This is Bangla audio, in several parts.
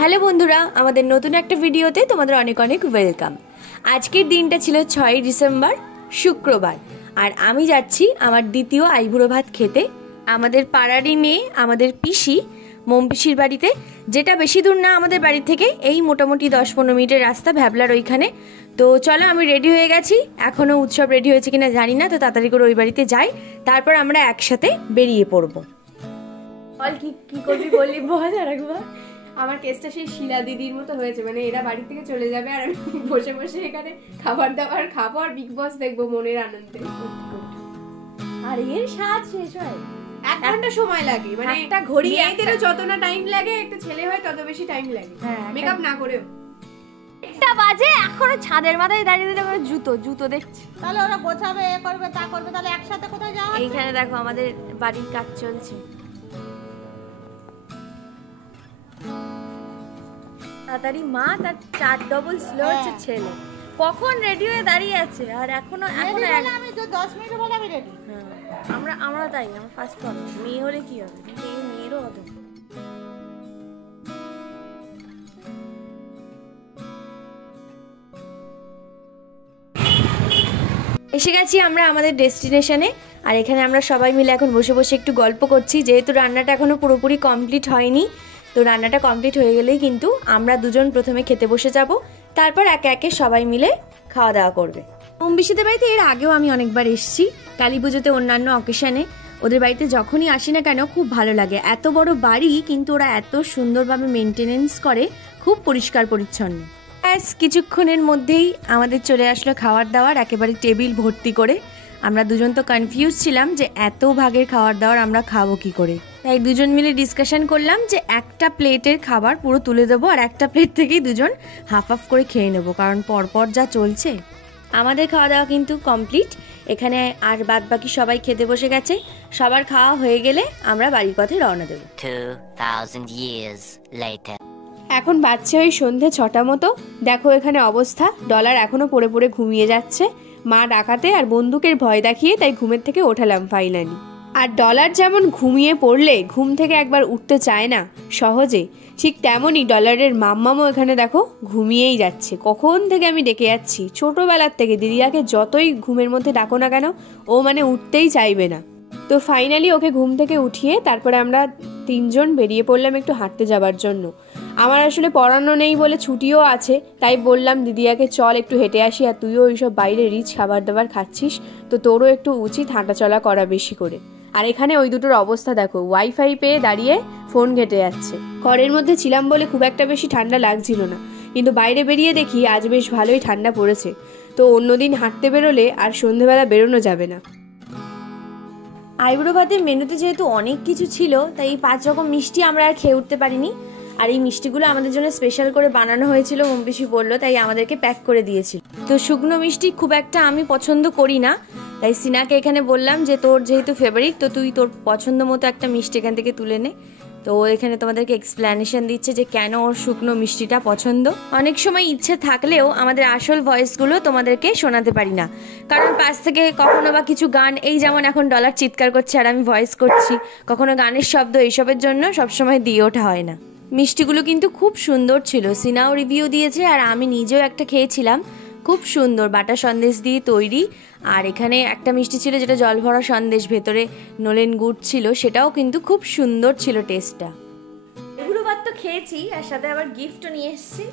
হ্যালো বন্ধুরা, আমাদের নতুন একটা ভিডিওতে তোমাদের অনেক অনেক ওয়েলকাম। আজকের দিনটা ছিল 6ই ডিসেম্বর, শুক্রবার, আর আমি যাচ্ছি আমার দ্বিতীয় আইবুড়ো ভাত খেতে আমাদের পাড়ারই মেয়ে, আমাদের পিসি, মোম পিসির বাড়িতে, যেটা বেশি দূর না আমাদের বাড়ি থেকে, এই মোটামুটি 10-15 মিনিটের রাস্তা ভ্যাবলার ওইখানে। তো চলো, আমি রেডি হয়ে গেছি, এখনও উৎসব রেডি হয়েছে কিনা জানি না, তো তাড়াতাড়ি করে ওই বাড়িতে যাই, তারপর আমরা একসাথে বেরিয়ে পড়বো। বল কি করবি, বললি বল আর একবার। আমার কেসটা সেই শিলা দিদির মতো হয়েছে, মানে এরা বাড়ি থেকে চলে যাবে আর আমি বসে বসে এখানে খাবার দাবার খাবো আর বিগ বস দেখবো মনের আনন্দে। আর এর সাজ শেষ হয় 1 ঘন্টা সময় লাগে, মানে একটা ঘড়ি মেয়েদেরও যত না টাইম লাগে একটা ছেলে হয় তত বেশি টাইম লাগে মেকআপ না করেও। 1টা বাজে, এখনো ছাদের মাথায় দাঁড়িয়ে দাঁড়িয়ে জুতো দেখছি। তাহলে ওরা গোছাবে, এ করবে, তা করবে, তাহলে একসাথে কোথায় যাওয়া? এইখানে দেখো আমাদের বাড়ির কাজ চলছে। তাড়াতাড়ি মা, তার 4 ডবল স্লো হচ্ছে ছেলে, কখন রেডি হয়ে দাঁড়িয়ে আছে, আর এখনো আমি তো 10 মিনিট বলে আমি রেডি। আমরা তাই, আমার ফার্স্ট হবে, মেয়ে হলে কি হবে, মেয়েরও হবে। এসে গেছি আমরা আমাদের ডেস্টিনেশনে, আর এখানে আমরা সবাই মিলে এখন বসে বসে একটু গল্প করছি, যেহেতু রান্নাটা এখনো পুরোপুরি কমপ্লিট হয়নি। তো রান্নাটা কমপ্লিট হয়ে গেলেই কিন্তু আমরা দুজন প্রথমে খেতে বসে যাব, তারপর একে একে সবাই মিলে খাওয়া দাওয়া করবে। মোমপিসিদের বাড়িতে এর আগেও আমি অনেকবার এসেছি, কালী পুজোতে, অন্যান্য অকেশনে। ওদের বাড়িতে যখনই আসি না কেন খুব ভালো লাগে, এত বড় বাড়ি কিন্তু ওরা এত সুন্দরভাবে মেনটেনেন্স করে, খুব পরিষ্কার পরিচ্ছন্ন। ব্যাস কিছুক্ষণের মধ্যেই আমাদের চলে আসলো খাওয়ার দাওয়ার, একেবারে টেবিল ভর্তি করে। আমরা দুজন তো কনফিউজ ছিলাম যে এত ভাগের খাওয়ার দাওয়ার আমরা খাবো কি করে, তাই দুজন মিলে ডিসকাশন করলাম যে একটা প্লেটের খাবার পুরো তুলে দেবো, আর একটা প্লেট থেকেই দুজন হাফ হাফ করে খেয়ে নেবো, কারণ পরপর যা চলছে। আমাদের খাওয়া দাওয়া কিন্তু কমপ্লিট, এখানে আর বাদ বাকি সবাই খেতে বসে গেছে। সবার খাওয়া হয়ে গেলে আমরা বাড়ির পথে রওনা দেবো। 2000 years later. এখন বাজছে ওই সন্ধে 6টা মতো। দেখো এখানে অবস্থা, ডলার এখনো পড়ে পড়ে ঘুমিয়ে যাচ্ছে, মা ডাকাতে আর বন্দুকের ভয় দেখিয়ে তাই ঘুমের থেকে ওঠালাম ফাইনালি। আর ডলার যেমন ঘুমিয়ে পড়লে ঘুম থেকে একবার উঠতে চায় না সহজে, ঠিক তেমনই ডলারের মাম্মামও এখানে দেখো ঘুমিয়েই যাচ্ছে। কখন থেকে আমি ডেকে যাচ্ছি, ছোটোবেলার থেকে দিদিয়াকে যতই ঘুমের মধ্যে ডাকো না কেন, ও মানে উঠতেই চাইবে না। তো ফাইনালি ওকে ঘুম থেকে উঠিয়ে তারপরে আমরা 3 জন বেরিয়ে পড়লাম একটু হাঁটতে যাবার জন্য। আমার আসলে পড়ানো নেই বলে ছুটিও আছে, তাই বললাম দিদিয়াকে চল একটু হেঁটে আসি, আর তুইও ওইসব বাইরে রিচ খাবার দাবার খাচ্ছিস, তো তোরও একটু উচিত হাঁটাচলা করা বেশি করে। আর এখানে ওই দুটোর অবস্থা দেখো, ওয়াইফাই পেয়ে দাঁড়িয়ে ফোন ঘেঁটে যাচ্ছে। ঘরের মধ্যে ছিলাম বলে খুব একটা বেশি ঠান্ডা লাগছিল না, কিন্তু বাইরে বেরিয়ে দেখি আজ বেশ ভালোই ঠান্ডা পড়েছে। তো অন্যদিন হাঁটতে বেরোলে আর সন্ধেবেলা বেরোনো যাবে না। আইবুড়ো ভাতের মেনুতে যেহেতু অনেক কিছু ছিল, তাই এই 5 রকম মিষ্টি আমরা আর খেয়ে উঠতে পারিনি, আর এই মিষ্টিগুলো আমাদের জন্য স্পেশাল করে বানানো হয়েছিল, মোমপিসি বললো, তাই আমাদেরকে প্যাক করে দিয়েছিল। তো শুকনো মিষ্টি খুব একটা আমি পছন্দ করি না, তাই সিনাকে এখানে বললাম যে তোর যেহেতু ফেভারিট, তো তুই তোর পছন্দ মতো একটা মিষ্টি এখান থেকে তুলে নে। তো এখানে তোমাদেরকে এক্সপ্লেনেশন দিচ্ছে যে কেন ওর শুকনো মিষ্টিটা পছন্দ। অনেক সময় ইচ্ছে থাকলেও আমাদের আসল ভয়েসগুলো তোমাদেরকে শোনাতে পারি না, কারণ পাশ থেকে কখনো বা কিছু গান, এই যেমন এখন ডলার চিৎকার করছে আর আমি ভয়েস করছি, কখনো গানের শব্দ, এইসবের জন্য সবসময় দিয়ে ওঠা হয় না। মিষ্টিগুলো কিন্তু খুব সুন্দর ছিল, সিনাও রিভিউ দিয়েছে আর আমি নিজেও একটা খেয়েছিলাম, খুব সুন্দর, বাটা সন্দেশ দিয়ে তৈরি। আর এখানে একটা মিষ্টি ছিল যেটা জল ভরা সন্দেশ, ভেতরে নলেন গুড় ছিল, সেটাও কিন্তু খুব সুন্দর ছিল টেস্টটা। এগুলো বাদ তো খেয়েছি, আর সাথে আবার গিফটও নিয়ে এসেছি,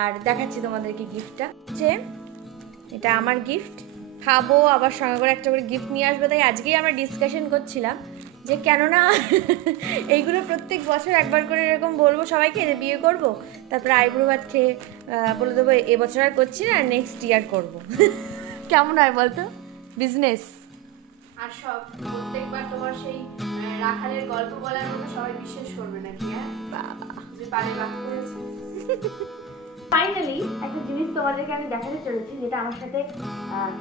আর দেখাচ্ছি তোমাদেরকে গিফটটা। যে এটা আমার গিফট, খাবো আবার সঙ্গে করে একটা করে গিফট নিয়ে আসবো, তাই আজকেই আমরা ডিসকাশন করছিলাম যে কেননা এইগুলো প্রত্যেক বছর একবার করে এরকম বলবো সবাইকে যে বিয়ে করবো, তারপরে আইবুড়ো ভাত খেয়ে বলে দেবো এবছর আর করছি না, নেক্সট ইয়ার করবো। কেমন হয় বলতো বিজনেস? আর সব প্রত্যেকবার তোমার সেই রাখালের গল্প বলার মতো সবাই বিশ্বাস করবে নাকি? হ্যাঁ বাবা, যে পারে বাপ করেছে। ফাইনালি একটা জিনিস তোমাদেরকে আমি দেখাতে চলেছি, যেটা আমার সাথে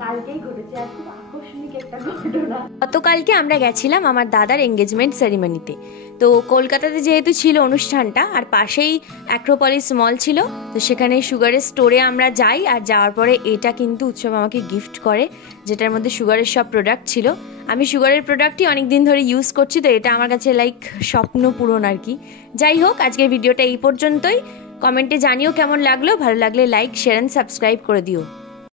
কালকেই ঘটেছে আর খুব আকর্ষণীয় একটা ঘটনা। গতকালকে আমরা গেছিলাম আমার দাদার এঙ্গেজমেন্ট সেরিমনিতে। তো কলকাতাতে যেহেতু ছিল অনুষ্ঠানটা আর পাশেই অ্যাক্রোপলিস মল ছিল, তো সেখানে সুগারের স্টোরে আমরা যাই। আর যাওয়ার পরে এটা কিন্তু উৎসব আমাকে গিফট করে, যেটার মধ্যে সুগারের সব প্রোডাক্ট ছিল। আমি সুগারের প্রোডাক্টই অনেক দিন ধরে ইউজ করছি, তো এটা আমার কাছে লাইক স্বপ্ন পূরণ আর কি। যাই হোক, আজকের ভিডিওটা এই পর্যন্তই। কমেন্টে জানিও কেমন লাগলো, ভালো লাগলে লাইক, শেয়ার অ্যান্ড সাবস্ক্রাইব করে দিও।